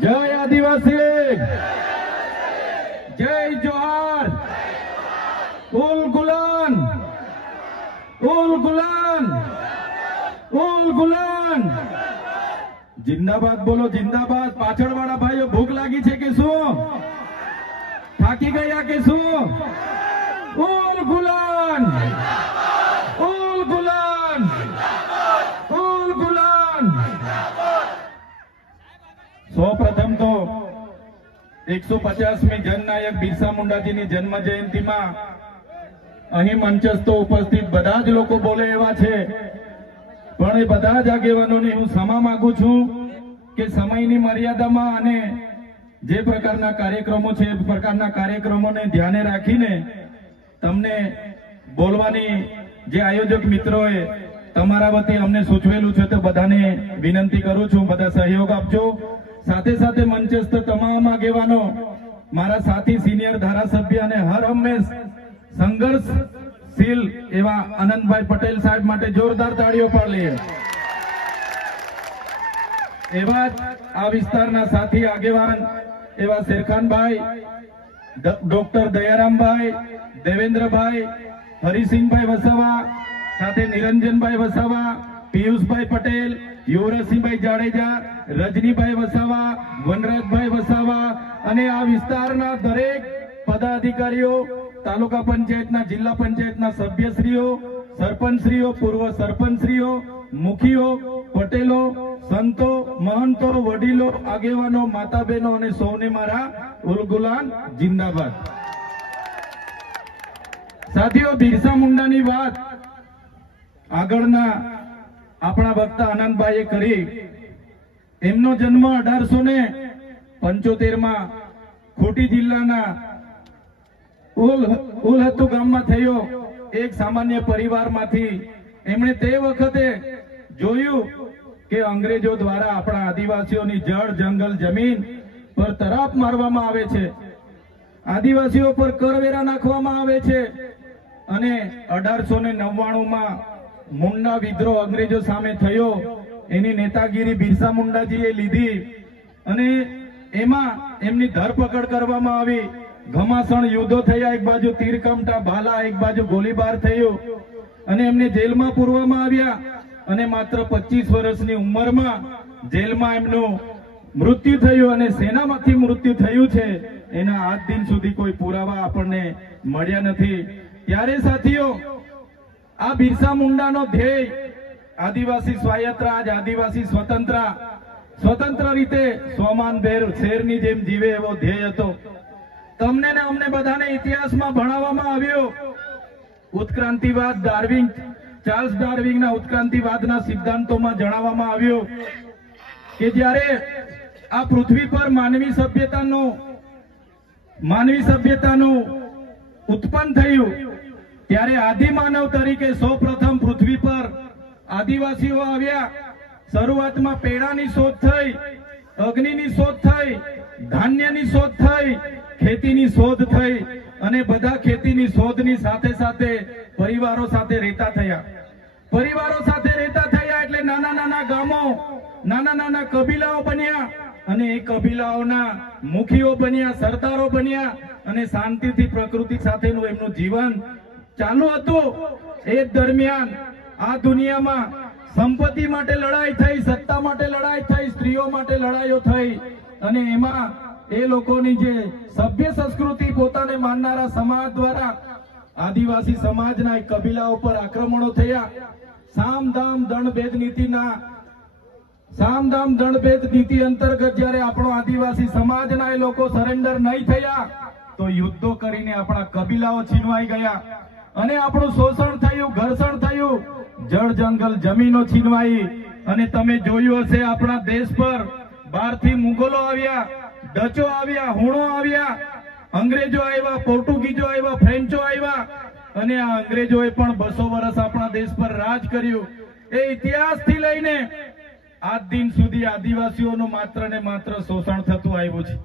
जय आदिवासी, जय जोहार, उल गुलान, उल गुलान, उल गुलान। जिंदाबाद बोलो, जिंदाबाद। पाछळवाळा भाईओ भूख लागी छे के શું? થાકી ગયા કે શું? ઉલ ગુલાન, ઉલ ગુલાન, ઉલ ગુલાન। સૌપ્રથમ તો 150મી જનનાયક બિરસા મુંડાજીની જન્મ જયંતિમાં અહીં મંચસ્થ ઉપસ્થિત બધા જ લોકો બોલે એવા છે, પણ એ બધા જ આગેવાનોને હું ક્ષમા માંગુ છું કે સમયની મર્યાદામાં અને જે પ્રકારના કાર્યક્રમો છે એ પ્રકારના કાર્યક્રમોને ધ્યાને રાખીને તમને બોલવાની જે આયોજક મિત્રોએ તમારા વતી અમને સૂચવેલું છે તો બધાને વિનંતી કરું છું, બધા સહયોગ આપજો। સાથે સાથે મંચસ્થ તમામ આગેવાનો, મારા સાથી સિનિયર ધારાસભ્ય અને હર હંમેશ સંઘર્ષશીલ એવા આનંદભાઈ પટેલ સાહેબ માટે જોરદાર તાળીઓ પાડી લઈએ। એવા આ વિસ્તારના સાથી આગેવાન એવા શેરખાનભાઈ, ડોક્ટર દયારામભાઈ, દેવેન્દ્રભાઈ, હરિસિંહભાઈ વસાવા, સાથે નિરંજનભાઈ વસાવા, પિયુષભાઈ પટેલ, યુવરાજસિંહભાઈ જાડેજા, રજનીભાઈ વસાવા, વનરાજભાઈ વસાવા અને આ વિસ્તારના દરેક પદાધિકારીઓ, તાલુકા પંચાયતના, જિલ્લા પંચાયતના સભ્યશ્રીઓ, સરપંચશ્રીઓ, પૂર્વ સરપંચશ્રીઓ, મુખીઓ, પટેલો, સંતો, મહંતો, વડીલો, આગેવાનો, માતા બહેનો અને સૌને મારા ઉલ ગુલાન જિંદાબાદ। સાથીઓ, બિરસા મુંડાની વાત આગળના આપણા વક્તા આનંદભાઈએ કરી। એમનો જન્મ 1875માં ખોટી જિલ્લાના ઉલહત્તુ ગામમાં થયો। એક સામાન્ય પરિવારમાંથી એમણે તે વખતે જોયું કે અંગ્રેજો દ્વારા આપણા આદિવાસીઓની જળ, જંગલ, જમીન પર તરાપ મારવામાં આવે છે, આદિવાસીઓ પર કરવેરા નાખવામાં આવે છે અને 1899માં મુંડા વિદ્રોહ અંગ્રેજો સામે થયો। એની નેતાગીરી બિરસા મુંડાજીએ લીધી અને એમાં એમની ધરપકડ કરવામાં આવી। ઘમાસણ યુદ્ધો થયા, એક બાજુ તીરકમઠા ભાલા, એક બાજુ ગોળીબાર થયો અને એમને જેલમાં પૂરવામાં આવ્યા અને માત્ર 25 વર્ષની ઉંમરમાં જેલમાં એમનું મૃત્યુ થયું અને સેનામાંથી મૃત્યુ થયું છે એના આજ દિન સુધી કોઈ પુરાવા આપણને મળ્યા નથી। ત્યારે સાથીઓ, આ બિરસા મુંડાનો ધ્યેય આદિવાસી સ્વાયત્ત રાજ, આદિવાસી સ્વતંત્ર રીતે સ્વમાનભેર શેરની જેમ જીવે એવો ધ્યેય હતો। તમને ને અમને બધાને ઇતિહાસમાં ભણાવવામાં આવ્યો ઉત્ક્રાંતિવાદ, ચાર્લ્સ ડાર્વિનના ઉત્ક્રાંતિવાદના સિદ્ધાંતોમાં જણાવવામાં આવ્યું કે જ્યારે આ પૃથ્વી પર માનવી સભ્યતાનું ઉત્પન્ન થયું ત્યારે આદિમાનવ તરીકે સૌપ્રથમ પૃથ્વી પર આદિવાસીઓ આવ્યા। શરૂઆતમાં પેડાની શોધ થઈ, અગ્નિની શોધ થઈ, ધાન્યની શોધ થઈ, ખેતીની શોધ થઈ અને બધા ખેતીની શોધની સાથે સાથે પરિવારો સાથે રહેતા થયા। પરિવારો સાથે રહેતા થયા એટલે નાના નાના ગામો, નાના નાના કબીલાઓ બન્યા અને એ કબીલાઓના મુખીઓ બન્યા, સરદારો બન્યા અને શાંતિથી પ્રકૃતિ સાથેનું એમનું જીવન ચાલુ હતું। એ દરમિયાન આ દુનિયામાં સંપત્તિ માટે લડાઈ થઈ, સત્તા માટે લડાઈ થઈ, સ્ત્રીઓ માટે લડાઈઓ થઈ અને એમાં એ લોકોની જે સભ્ય સંસ્કૃતિ પોતાને માનનારા સમાજ દ્વારા આદિવાસી સમાજના એક કબીલાઓ પર આક્રમણો થયા। સામદામ દંડભેદ નીતિ અંતર્ગત જ્યારે આપણો આદિવાસી સમાજના એ લોકો સરેન્ડર નહીં થયા તો યુદ્ધો કરીને આપણા કબીલાઓ છીનવાઈ ગયા અને આપણું શોષણ થયું, ઘર્ષણ થયું, જળ, જંગલ, જમીનો છીનવાઈ અને તમે જોયું હશે આપણા દેશ પર બહારથી મુગલો આવ્યા, ડચો આવ્યા, હુણો આવ્યા, અંગ્રેજો આવ્યા, પોર્ટુગીઝો આવ્યા, ફ્રેન્ચો આવ્યા અને આ અંગ્રેજોએ પણ 200 વર્ષ આપણા દેશ પર રાજ કર્યું। એ ઇતિહાસથી લઈને આજ દિન સુધી આદિવાસીઓનું માત્ર ને માત્ર શોષણ થતું આવ્યું છે।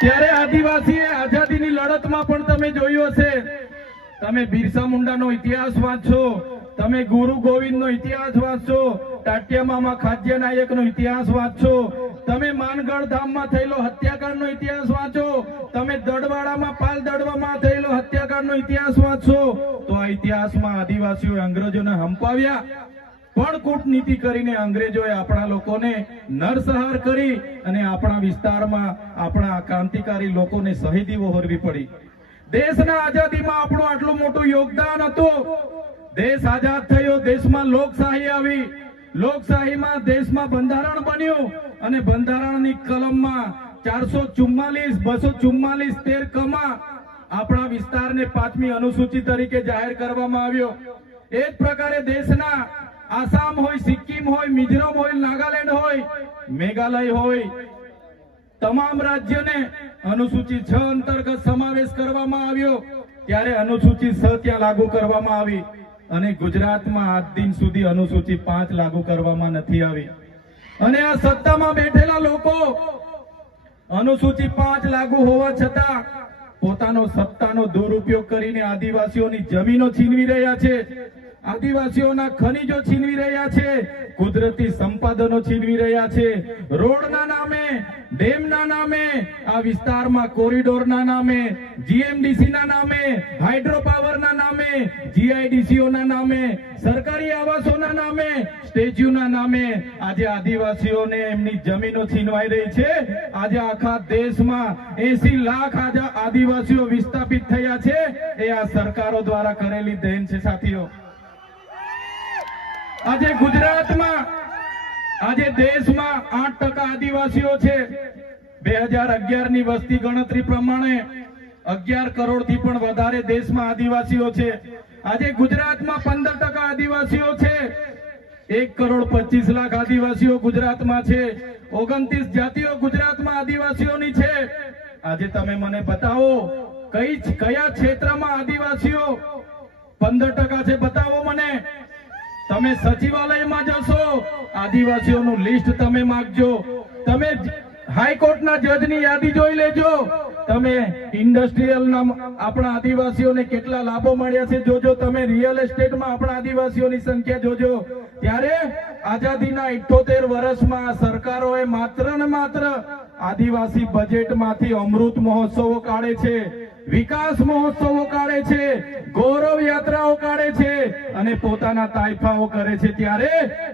ત્યારે આદિવાસીએ આઝાદીની લડતમાં પણ તમે જોયું હશે, તમે બિરસા મુંડાનો ઇતિહાસ વાંચો તમે ગુરુ ગોવિંદનો ઇતિહાસ વાંચશો, ટાટિયામામાં ખાદ્ય નાયકનો ઇતિહાસ વાંચશો, તમે માનગઢ ધામમાં થયેલો હત્યાકાંડનો ઇતિહાસ વાંચો, તમે દડવાડામાં પાલ દડવામાં થયેલો હત્યાકાંડનો ઇતિહાસ વાંચશો, તો આ ઇતિહાસમાં આદિવાસીઓએ અંગ્રેજોને હંપાવ્યા, પણ કૂટનીતિ કરીને અંગ્રેજોએ આપણા લોકોને નરસંહાર કરી અને આપણા વિસ્તારમાં આપણા ક્રાંતિકારી લોકોને શહીદી વહોરવી પડી. દેશના આઝાદીમાં આપણું આટલું મોટું યોગદાન હતું. દેશ આઝાદ થયો, દેશમાં લોકશાહી આવી, લોકશાહીમાં દેશમાં બંધારણ બન્યું અને બંધારણની કલમમાં 444, 244, 13 કમાં આપણા વિસ્તારને 5મી અનુસૂચિ તરીકે જાહેર કરવામાં આવ્યો. એ જ પ્રકારે દેશના આસામ હોય, સિક્કિમ હોય, મિઝોરમ હોય, નાગાલેન્ડ હોય, મેઘાલય હોય, તમામ રાજ્યોને અનુસૂચિ 6 અંતર્ગત સમાવેશ કરવામાં આવ્યો. ત્યારે અનુસૂચિ 6 ત્યાં લાગુ કરવામાં આવી અને ગુજરાતમાં આજ દિન સુધી અનુસૂચિ 5 લાગુ કરવામાં નથી આવી. અને આ સત્તામાં બેઠેલા લોકો અનુસૂચિ 5 લાગુ હોવા છતાં પોતાનો સત્તાનો દુરુપયોગ કરીને આદિવાસીઓની જમીનો છીનવી રહ્યા છે, આદિવાસીઓના ખનીજો છીનવી રહ્યા છે, કુદરતી સંપાદનો છીનવી રહ્યા છે. રોડના નામે, ડેમના નામે, આ વિસ્તારમાં કોરિડોરના નામે, જીએમડીસીના નામે, હાઇડ્રો પાવરના નામે, જીઆઈડીસીઓના નામે, સરકારી આવાસોના નામે, સ્ટેચ્યુના નામે આજે આદિવાસીઓને એમની જમીનો છીનવાઈ રહી છે. આજે આખા દેશમાં 80 લાખ આદિવાસીઓ વિસ્થાપિત થયા છે. એ આ સરકારો દ્વારા કરેલી દેન છે સાથીઓ. આજે ગુજરાતમાં, આજે દેશમાં 8% આદિવાસીઓ છે. 2011 ની વસ્તી ગણતરી પ્રમાણે 11 કરોડથી પણ વધારે દેશમાં આદિવાસીઓ છે. આજે ગુજરાતમાં 15% આદિવાસીઓ છે. 1,25,00,000 આદિવાસીઓ ગુજરાતમાં છે. 29 જાતિઓ ગુજરાતમાં આદિવાસીઓની છે. આજે તમે મને બતાવો કયા ક્ષેત્રમાં આદિવાસીઓ 15% છે, બતાવો મને. તમે સચિવાલયમાં જશો, આદિવાસીઓનું લિસ્ટ તમે માંગજો. તમે હાઈકોર્ટના જજની યાદી જોઈ લેજો. તમે ઇન્ડસ્ટ્રીયલના આપણા આદિવાસીઓને કેટલા લાભો મળ્યા છે જોજો. તમે રિયલ એસ્ટેટમાં આપણા આદિવાસીઓની સંખ્યા જોજો. ત્યારે આઝાદીના 78 વર્ષમાં સરકારોએ માત્ર ને માત્ર આદિવાસી બજેટમાંથી અમૃત મહોત્સવો કાઢે છે, વિકાસ મહોત્સવો કાઢે છે, ગૌરવ યાત્રાઓ કાઢે છે અને પોતાના તાઇફાઓ કરે છે. ત્યારે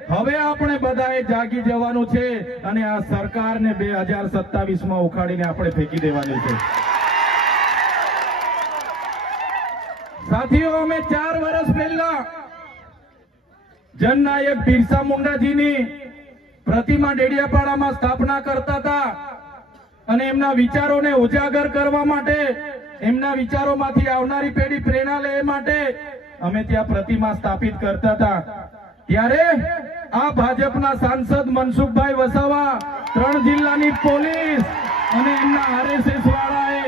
હવે આપણે બધાએ જાગી જવાનું છે અને આ સરકારને 2027માં ઉખાડીને આપણે ફેંકી દેવાની છે. સાથીઓ, અમે 4 વર્ષ પહેલા જનનાયક બિરસા મુંડાજીની પ્રતિમા ડેડિયાપાડામાં સ્થાપના કરતા હતા અને એમના વિચારોને ઉજાગર કરવા માટે, એમના વિચારોમાંથી આવનારી પેઢી પ્રેરણા લે માટે અમે ત્યાં પ્રતિમા સ્થાપિત કરતા હતા. ત્યારે આ ભાજપના સાંસદ મનસુખભાઈ વસાવા, 3 જિલ્લાની પોલીસ અને એમના આરએસએસ વાળાએ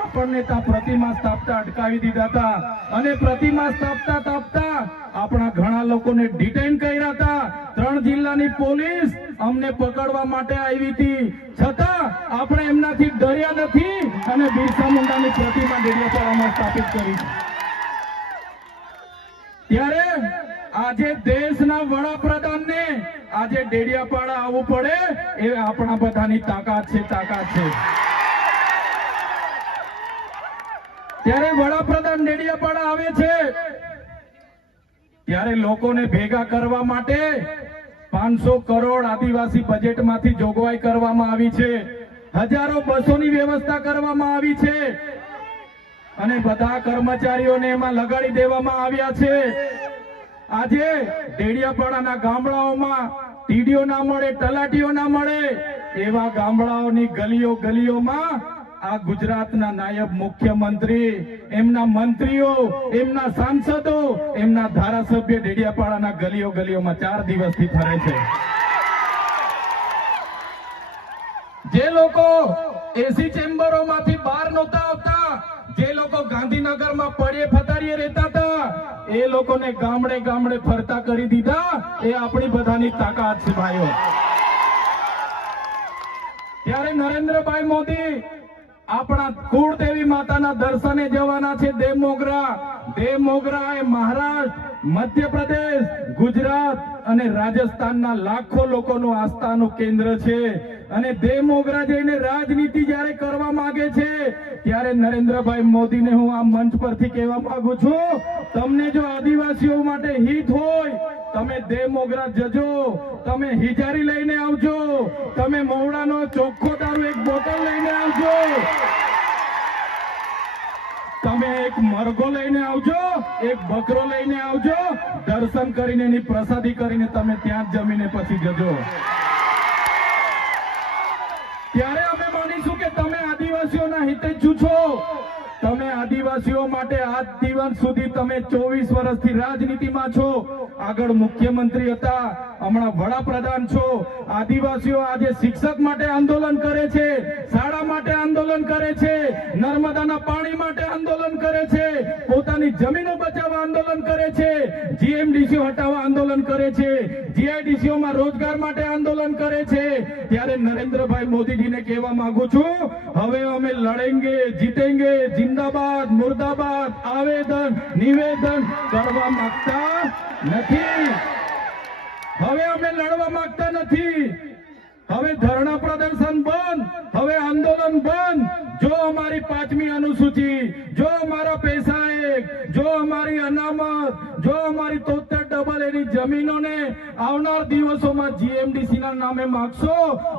આપણને ત્યાં પ્રતિમા સ્થાપતા અટકાવી દીધા હતા અને પ્રતિમા સ્થાપતા આપણા ઘણા લોકોને ડિટેન કર્યા હતા. 3 જિલ્લાની પોલીસ અમને પકડવા માટે આવી હતી, છતાં આપણે એમનાથી ડર્યા નથી અને બિરસા મુંડાની પ્રતિમા ડેડિયાપાડામાં સ્થાપિત કરી. ત્યારે આજે દેશના વડાપ્રધાનને આજે ડેડિયાપાડા આવવું પડે એ આપણા બધાની તાકાત છે. ત્યારે વડાપ્રધાન ડેડિયાપાડા આવે છે ત્યારે લોકોને ભેગા કરવા માટે 500 કરોડ આદિવાસી બજેટમાંથી જોગવાઈ કરવામાં આવી છે. હજારો બસોની વ્યવસ્થા કરવામાં આવી છે અને બધા કર્મચારીઓને એમાં લગાડી દેવામાં આવ્યા છે. આજે ડેડિયાપાડાના ગામડાઓમાં ટીડીઓ ના મળે, તલાટીઓ ના મળે એવા ગામડાઓની ગલીઓમાં આ ગુજરાતના નાયબ મુખ્યમંત્રી, એમના મંત્રીઓ, એમના સાંસદો, એમના ધારાસભ્ય ડેડિયાપાડાના ગલીઓમાં 4 દિવસથી ફરે છે. જે લોકો એસી ચેમ્બરોમાંથી બહાર નહોતા આવતા, જે લોકો ગાંધીનગરમાં પડે ફતાડીએ રહેતા હતા, એ લોકોને ગામડે ફરતા કરી દીધા. એ આપણી બધાની તાકાત છે ભાઈઓ. ત્યારે નરેન્દ્રભાઈ મોદી આપણા કુળદેવી માતાના દર્શને જવાના છે દેવમોગરા. એ મહારાષ્ટ્ર, મધ્યપ્રદેશ, ગુજરાત અને રાજસ્થાનના લાખો લોકોનું આસ્થાનું કેન્દ્ર છે અને દેવમોગરા જઈને રાજનીતિ જ્યારે કરવા માંગે છે ત્યારે નરેન્દ્રભાઈ મોદીને હું આ મંચ પરથી કહેવા માંગુ છું, તમને જો આદિવાસીઓ માટે હિત હોય તમે દેવમોગરા જજો, તમે હિજારી લઈને આવજો, તમે મહુડાનો ચોખ્ખો દારૂ એક બોટલ લઈને આવજો, તમે એક મરઘો લઈને આવજો, એક બકરો લઈને આવજો, દર્શન કરીને એની પ્રસાદી કરીને તમે ત્યાં જ જમીને પછી જજો. ત્યારે અમે માનીશું કે તમે આદિવાસીઓના હિતેચ્છુ છો. તમે આદિવાસીઓ માટે આજ દિવસ સુધી તમે 24 વર્ષથી રાજનીતિમાં છો, આગળ મુખ્યમંત્રી હતા, હમણાં વડાપ્રધાન છો. આદિવાસીઓ આજે શિક્ષક માટે આંદોલન કરે છે, શાળા માટે આંદોલન કરે છે, નર્મદાના પાણી માટે આંદોલન કરે છે, પોતાની જમીનો બચાવવા આંદોલન કરે છે, જીએમડીસીઓ હટાવવા આંદોલન કરે છે, જીઆઈડીસીઓમાં રોજગાર માટે આંદોલન કરે છે. ત્યારે નરેન્દ્રભાઈ મોદીજીને કહેવા માંગુ છું, હવે અમે લડેંગે, જીતેંગે, જિંદાબાદ, મુર્દાબાદ આવેદન નિવેદન કરવા માંગતા નથી. હવે અમે લડવા માંગતા નથી. હવે ધરણા પ્રદર્શન બંધ, હવે આંદોલન બંધ. જો અમારી 5મી અનુસૂચિ, જો અમારા પૈસા એક, જો અમારી અનામત, જો અમારી 73 એની જમીનોને આવનાર દિવસોમાં જીએમડીસી ના નામે માગશો,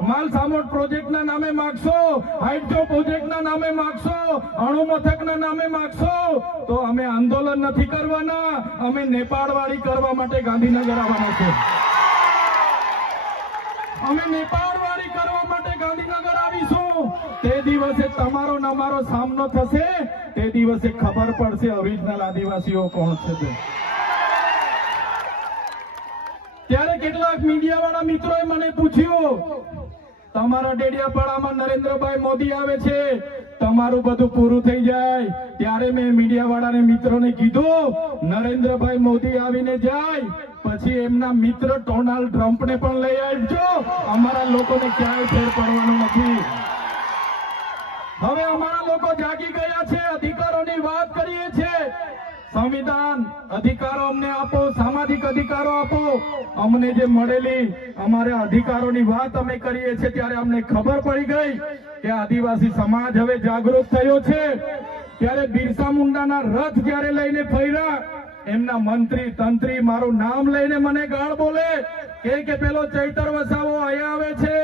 માલસામોટ પ્રોજેક્ટના નામે માગશો, હાઇડ્રો પ્રોજેક્ટના નામે માગશો, અણુ મથકના નામે માગશો, તો અમે આંદોલન નથી કરવાના, અમે નેપાળવાળી કરવા માટે ગાંધીનગર આવવાના છે. અમે નેપાળવાળી કરવા માટે ગાંધીનગર આવીશું. તે દિવસે તમારો ને અમારો સામનો થશે, તે દિવસે ખબર પડશે ઓરિજિનલ આદિવાસીઓ કોણ છે. ત્યારે કેટલાક મીડિયાવાળા મિત્રોએ મને પૂછ્યું, તમારા ડેડિયાપાડામાં નરેન્દ્રભાઈ મોદી આવે છે, તમારું બધું પૂરું થઈ જાય. ત્યારે મેં મીડિયાવાળાને મિત્રોને કીધું, નરેન્દ્રભાઈ મોદી આવીને જાય પછી એમના મિત્ર ડોનાલ્ડ ટ્રમ્પને પણ લઈ આવજો, અમારા લોકોને ક્યાંય ફેર પડવાનો નથી. હવે અમારા લોકો જાગી ગયા છે, અધિકારોની વાત કરીએ છીએ. સંવિધાન અધિકારો અમને આપો, સામાજિક અધિકારો આપો. અમને જે મળેલી અમારા અધિકારોની વાત અમે કરીએ છીએ ત્યારે અમને ખબર પડી ગઈ કે આદિવાસી સમાજ હવે જાગૃત થયો છે. ત્યારે બિરસા મુંડાના રથ જ્યારે લઈને ફર્યા, એમના મંત્રી તંત્રી મારું નામ લઈને મને ગાળ બોલે કે પેલો ચૈતર વસાવો અહીંયા આવે છે,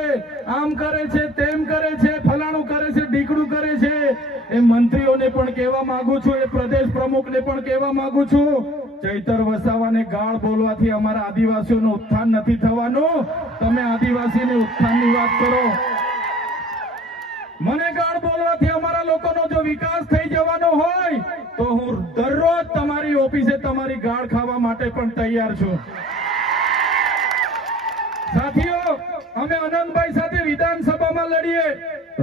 આમ કરે છે, તેમ કરે છે, ફલાણું કરે છે, ઢીકડું કરે છે. એ મંત્રીઓને પણ કહેવા માંગુ છું, એ પ્રદેશ પ્રમુખને પણ કહેવા માંગુ છું, ચૈતર વસાવાને ગાળ બોલવાથી અમારા આદિવાસીઓનું ઉત્થાન નથી થવાનું. તમે આદિવાસીને ઉત્થાનની વાત કરો. મને ગાળ બોલવાથી અમારા લોકોનો જો વિકાસ થઈ જવાનો હોય તો હું દરરોજ તમારી ઓફિસે તમારી ગાળ ખાવા માટે પણ તૈયાર છું. સાથીઓ, અમે અનંતભાઈ સાથે વિધાનસભામાં લડીએ,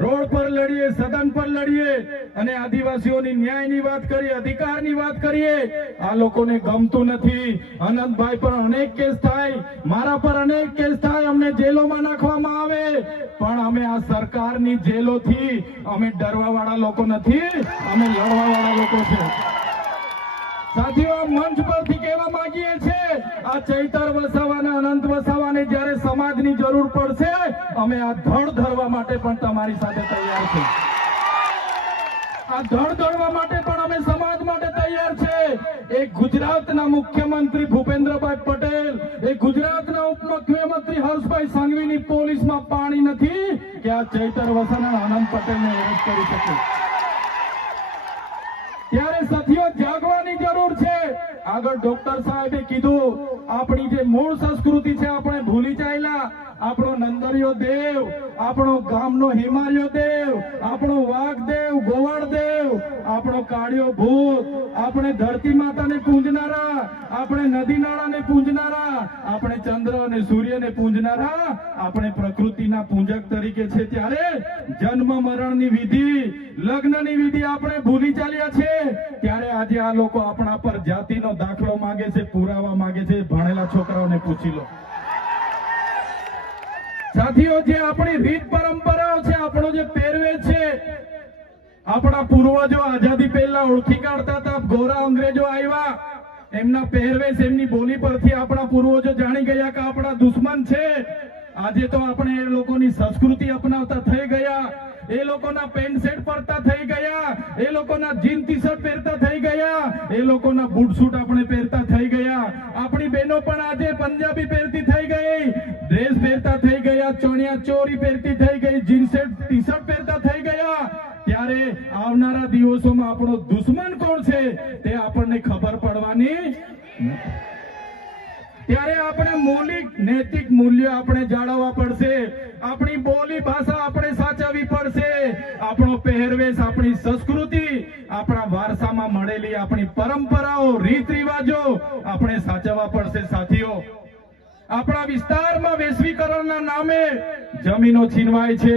રોડ પર લડીએ, સદન પર લડીએ અને આદિવાસીઓની ન્યાયની વાત કરીએ, અધિકારની વાત કરીએ. આ લોકોને ગમતું નથી. અનંતભાઈ પર અનેક કેસ થાય, મારા પર અનેક કેસ થાય, અમને જેલોમાં નાખવામાં આવે, પણ અમે આ સરકારની જેલોથી અમે ડરવા વાળા લોકો નથી, અમે લડવા વાળા લોકો છે. સાથીઓ, મંચ પરથી કહેવા માંગીએ છીએ, આ ચૈતર વસાવાને, અનંત વસાવાને જ્યારે સમાજની જરૂર પડશે, અમે આ ધડ ધરવા માટે પણ તમારી સાથે તૈયાર છે. આ ધડ ધરવા માટે પણ અમે સમાજ માટે તૈયાર છે. એક ગુજરાતના મુખ્યમંત્રી ભૂપેન્દ્રભાઈ પટેલ, એક ગુજરાતના ઉપમુખ્યમંત્રી હર્ષભાઈ સંઘવીની પોલીસમાં પાણી નથી કે આ ચૈતર વસાવા અનંત પટેલને એરેસ્ટ કરી શકે. ત્યારે સાથીઓ, જાગવાની જરૂર છે. આગળ ડોક્ટર સાહેબે કીધું, આપણી જે મૂળ સંસ્કૃતિ છે આપણે ભૂલી ચાલ્યા. આપણો નંદરિયો દેવ, આપણો ગામનો હિમાલયો દેવ, આપણો વાઘ દેવ, ગોવાળ દેવ, આપણો કાળિયો ભૂત, આપણે ધરતી માતાને પૂજનારા, આપણે નદી નાળાને પૂજનારા, આપણે ચંદ્ર અને સૂર્યને પૂજનારા, આપણે પ્રકૃતિના પૂજક તરીકે છે. ત્યારે જન્મ મરણની વિધિ, લગ્નની વિધિ આપણે ભૂલી ચાલ્યા છે. ત્યારે આજે આ લોકો આપણા પર જાતિનો દાખલો માંગે છે, પુરાવા માંગે છે. ભણેલા છોકરાઓને પૂછી લો. સાથીઓ, જે આપણી રીત પરંપરાઓ છે, આપણો જે પહેરવેશ છે, આપણા પૂર્વજો આઝાદી પહેલા ઓળખી કાઢતા હતા. ગોરા અંગ્રેજો આવ્યા, એમના પહેરવેશ એમની બોલી પરથી આપણા પૂર્વજો જાણી ગયા કે આપણા દુશ્મન છે. આજે તો આપણે એ લોકોની સંસ્કૃતિ અપનાવતા થઈ ગયા, એ લોકોના પેન્ટ શર્ટ પહેરતા થઈ ગયા, એ લોકોના જીન ટી શર્ટ પહેરતા થઈ ગયા, એ લોકોના બૂટ સૂટ આપણે પહેરતા થઈ ગયા. આપણી બહેનો પણ આજે પંજાબી પહેરતી થઈ ગઈ, ડ્રેસ પહેરતા થઈ ગયા, ચણિયા ચોરી પહેરતી થઈ ગઈ, જીન શર્ટ ટી શર્ટ પહેરતા થઈ ગયા. ત્યારે આવનારા દિવસોમાં આપણો દુશ્મન કોણ છે તે આપણને ખબર પડવાની. ત્યારે આપણે મૌલિક નૈતિક મૂલ્યો આપણે જાળવવા પડશે, આપણી બોલી ભાષા આપણે સાચવવી પડશે, આપણો પહેરવેશ, આપણી સંસ્કૃતિ, આપણા વારસામાં મળેલી આપણી પરંપરાઓ, રીત રિવાજો આપણે સાચવવા પડશે. સાથીઓ, આપણા વિસ્તારમાં વૈશ્વિકરણના નામે જમીનો છીનવાય છે,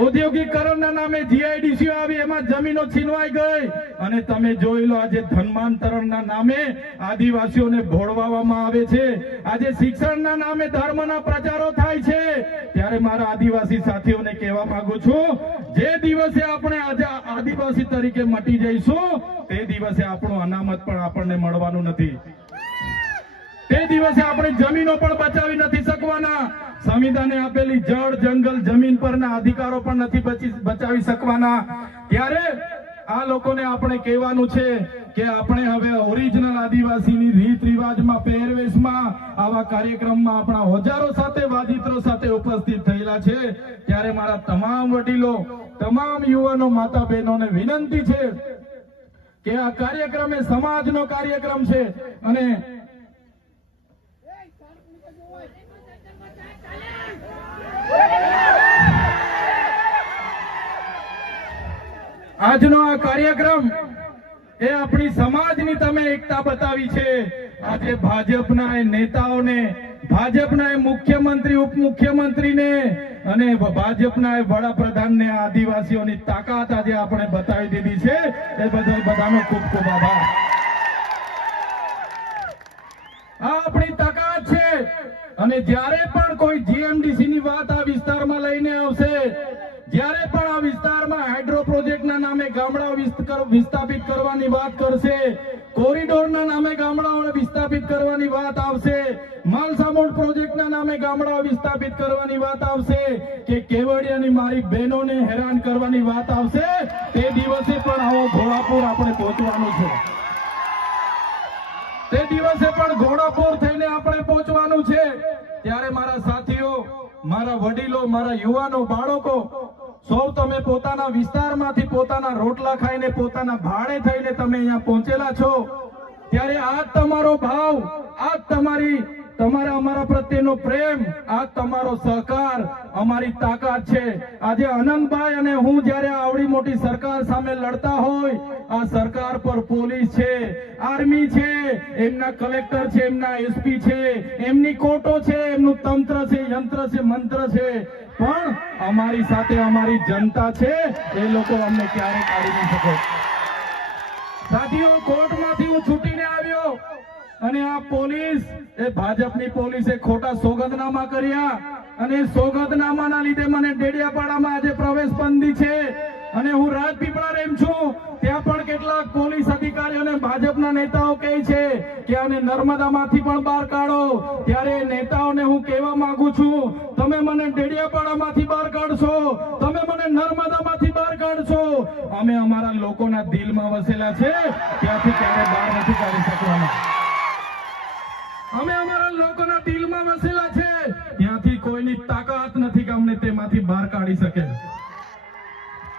ઔદ્યોગિકરણના નામે જીઆઈડીસીઓ આવી એમાં જમીનો છીનવાઈ ગઈ, અને તમે જોઈ લો આજે ધર્માંતરણના નામે આદિવાસીઓને ભોળવામાં આવે છે, આજે શિક્ષણના નામે ધર્મના પ્રચારો થાય છે. ત્યારે મારા આદિવાસી સાથીઓને કહેવા માંગુ છું, જે દિવસે આપણે આજે આદિવાસી તરીકે મટી જઈશું તે દિવસે આપણું અનામત પણ આપણને મળવાનું નથી, તે દિવસે આપણે જમીનો પણ બચાવી નથી શકવાના, સંવિધાને આપેલી જળ જંગલ જમીન પરના અધિકારો પણ નથી બચાવી શકવાના. ત્યારે આ લોકોને આપણે કહેવાનું છે કે આપણે હવે ઓરિજિનલ આદિવાસીની રીત રિવાજમાં, પહેરવેશમાં, આવા કાર્યક્રમમાં આપણા હજારો સાથે વાજિત્રો સાથે ઉપસ્થિત થયેલા છે. ત્યારે મારા તમામ વડીલો, તમામ યુવાનો, માતા બહેનોને વિનંતી છે કે આ કાર્યક્રમ એ સમાજનો કાર્યક્રમ છે, અને આજનો આ કાર્યક્રમ એ આપણી સમાજની તમે એકતા બતાવી છે. આજે ભાજપના એ નેતાઓને, ભાજપના એ મુખ્યમંત્રી, ઉપમુખ્યમંત્રીને અને ભાજપના એ વડાપ્રધાનને આદિવાસીઓની તાકાત આજે આપણે બતાવી દીધી છે. એ બદલ બધાનો ખૂબ ખૂબ આભાર. આ આપણી તાકાત છે, અને જ્યારે પણ કોઈ જીએમડીસી ની વાત આ વિસ્તારમાં લઈને આવશે, જ્યારે પણ આ વિસ્તારમાં હાઇડ્રો પ્રોજેક્ટના નામે ગામડાઓ વિસ્થાપિત કરવાની વાત કરશે, કોરિડોરના નામે ગામડાઓને વિસ્થાપિત કરવાની વાત આવશે, માલસામોડ પ્રોજેક્ટના નામે ગામડાઓ વિસ્થાપિત કરવાની વાત આવશે, કે કેવડિયાની મારી બહેનોને હેરાન કરવાની વાત આવશે, તે દિવસે પણ આવો ઘોડાપુર આપણે પહોંચવાનું છે. તે દિવસે પણ ઘોડાપુર થઈને આપણે પહોંચવાનું છે. ત્યારે મારા સાથીઓ, મારા વડીલો, મારા યુવાનો, બાળકો, સૌ તમે પોતાના વિસ્તારમાંથી પોતાના રોટલા ખાઈને, પોતાના ભાડે થઈને તમે અહીંયા પહોંચેલા છો. ત્યારે આ તમારો ભાવ, આ તમારા અમારા પ્રત્યેનો પ્રેમ, આ તમારો સહકાર અમારી તાકાત છે. આજે અનંતભાઈ અને હું જ્યારે આવડી મોટી સરકાર સામે લડતા હોય, આ સરકાર પર પોલીસ છે, આર્મી છે, એમના કલેક્ટર છે, એમના એસપી છે, એમની કોર્ટો છે, એમનું તંત્ર છે, યંત્ર છે, મંત્ર છે, પણ અમારી સાથે અમારી જનતા છે. એ લોકો અમને ક્યારે કાઢી નહીં શકે. સાથીઓ, કોર્ટમાંથી હું છૂટીને આવ્યો, અને આ પોલીસ, એ ભાજપની પોલીસે ખોટા સોગંદનામા કર્યા, અને સોગંદનામાના લીધે મને ડેડિયાપાડામાં આજે પ્રવેશ બંધી છે. અને હું રાજપીપળા રેમ છું, ત્યાં પણ કેટલાક પોલીસ અધિકારીઓને ભાજપના નેતાઓ કહે છે કે આને નર્મદામાંથી પણ બહાર કાઢો. ત્યારે નેતાઓને હું કહેવા માંગુ છું, તમે મને ડેડિયાપાડામાંથી બહાર કાઢશો, તમે મને નર્મદામાંથી બહાર કાઢશો, અમે અમારા લોકોના દિલમાં વસેલા છે, ત્યાંથી ક્યારે બહાર નથી કાઢી શકવાના. અમે અમારા લોકોના દિલમાં વસેલા છે, ત્યાંથી કોઈની તાકાત નથી કે અમને તેમાંથી બહાર કાઢી શકે.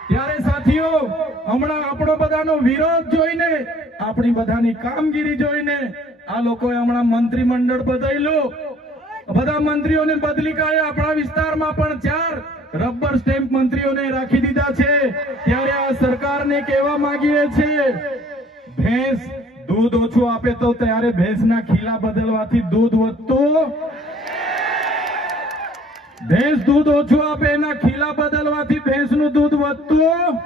ત્યારે સાથીઓ, હમણાં આપણો બધાનો વિરોધ જોઈને, આપણી બધાની કામગીરી જોઈને આ લોકોએ હમણાં મંત્રીમંડળ બદલ્યું, બધા મંત્રીઓને બદલી કાઢ્યા. આપણા વિસ્તારમાં પણ 4 રબર સ્ટેમ્પ મંત્રીઓને રાખી દીધા છે. ત્યારે આ સરકારને કહેવા માંગીએ છીએ, ભેંસ દૂધ ઓછું આપે તો ત્યારે ભેંસના ખીલા બદલવાથી દૂધ વધતું, ભેંસ દૂધ ઓછું આપે એના ખીલા બદલવાથી ભેંસનું દૂધ વધતું.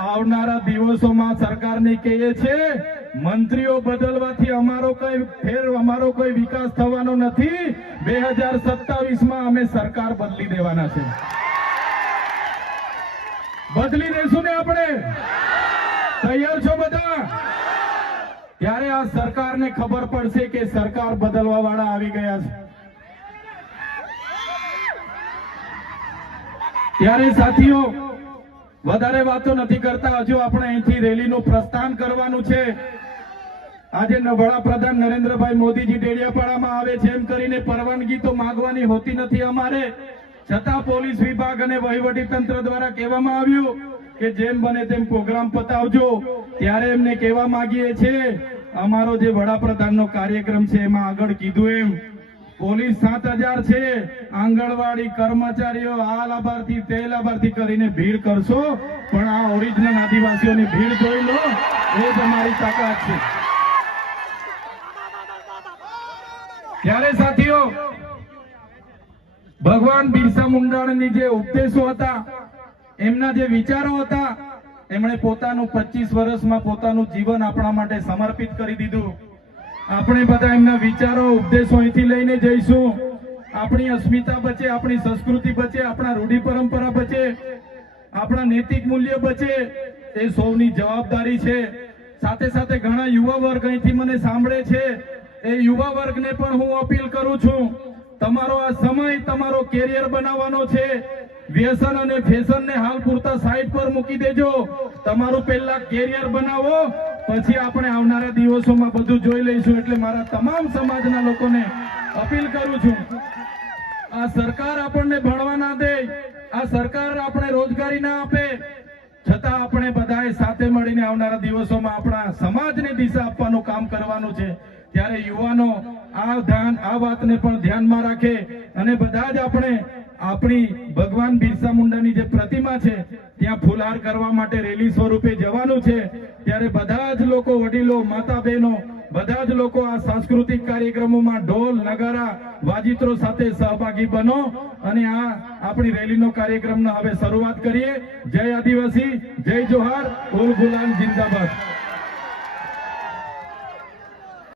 આવનારા દિવસોમાં સરકારને કહીએ છે, મંત્રીઓ બદલવાથી અમારો કોઈ વિકાસ થવાનો નથી. 2027માં અમે સરકાર બદલી દેવાના છે. બદલી દેશું ને આપણે? તૈયાર છો બધા? ત્યારે આ સરકારને ખબર પડશે કે સરકાર બદલવા વાળા આવી ગયા છે. ત્યારે સાથીઓ, વધારે વાતો નથી કરતા. હજુ આપણે અહીંથી રેલીનું પ્રસ્થાન કરવાનું છે. આજે વડાપ્રધાન નરેન્દ્રભાઈ મોદીજી ડેડિયાપાડામાં આવે છે એમ કરીને પરવાનગી તો માંગવાની હોતી નથી અમારે, છતાં પોલીસ વિભાગ અને વહીવટી તંત્ર દ્વારા કહેવામાં આવ્યું કે જેમ બને તેમ પ્રોગ્રામ પતાવજો. ત્યારે એમને કહેવા માંગીએ છીએ, અમારો જે વડાપ્રધાનનો કાર્યક્રમ છે એમાં આગળ કીધું એમ પોલીસ 7000 છે, આંગણવાડી કર્મચારીઓ આ લાભાર્થી તે લાભાર્થી કરીને ભીડ કરશો, પણ આ ઓરિજિનલ આદિવાસીઓની ભીડ જોઈ લો, એ જ અમારી તાકાત છે. ત્યારે સાથીઓ, ભગવાન બિરસા મુંડાની જે ઉપદેશો હતા, એમના જે વિચારો હતા, એમણે પોતાનું 25 વર્ષમાં પોતાનું જીવન આપણા માટે સમર્પિત કરી દીધું. આપણે બધા એમના વિચારો ઉપદેશો અહીંથી લઈને જઈશું. આપણી અસ્મિતા બચે, આપણી સંસ્કૃતિ બચે, આપણા રૂઢિ પરંપરા બચે, આપણા નૈતિક મૂલ્ય બચે, એ સૌની જવાબદારી છે. સાથે સાથે ઘણા યુવા વર્ગ અહીંથી મને સાંભળે છે, એ યુવા વર્ગને પણ હું અપીલ કરું છું, તમારો આ સમય તમારો કેરિયર બનાવવાનો છે. વ્યસન અને ફેશનને હાલ પૂરતા સાઈડ પર મૂકી દેજો. તમારું પહેલા કેરિયર બનાવો, પછી આપણે આવનારા દિવસોમાં બધું જોઈ લઈશું. એટલે મારા તમામ સમાજના લોકોને અપીલ કરું છું, આ સરકાર આપણને ભણવા ના દે, આ સરકાર આપણે રોજગારી ના આપે, છતાં આપણે બધાએ સાથે મળીને આવનારા દિવસોમાં આપણા સમાજને દિશા આપવાનું કામ કરવાનું છે. ત્યારે યુવાનો આ વાતને પણ ધ્યાનમાં રાખે અને બધા જ આપણે આપણી ભગવાન બિરસા મુંડાની જે પ્રતિમા છે ત્યાં ફુલહાર કરવા માટે રેલી સ્વરૂપે જવાનું છે. ત્યારે બધા જ લોકો, વડીલો, માતા બહેનો, બધા જ લોકો આ સાંસ્કૃતિક કાર્યક્રમોમાં ઢોલ નગારા વાજિત્રો સાથે સહભાગી બનો અને આ આપણી રેલીનો કાર્યક્રમનો હવે શરૂઆત કરીએ. જય આદિવાસી, જય જોહાર, બોલ ગુલામ જિંદાબાદ.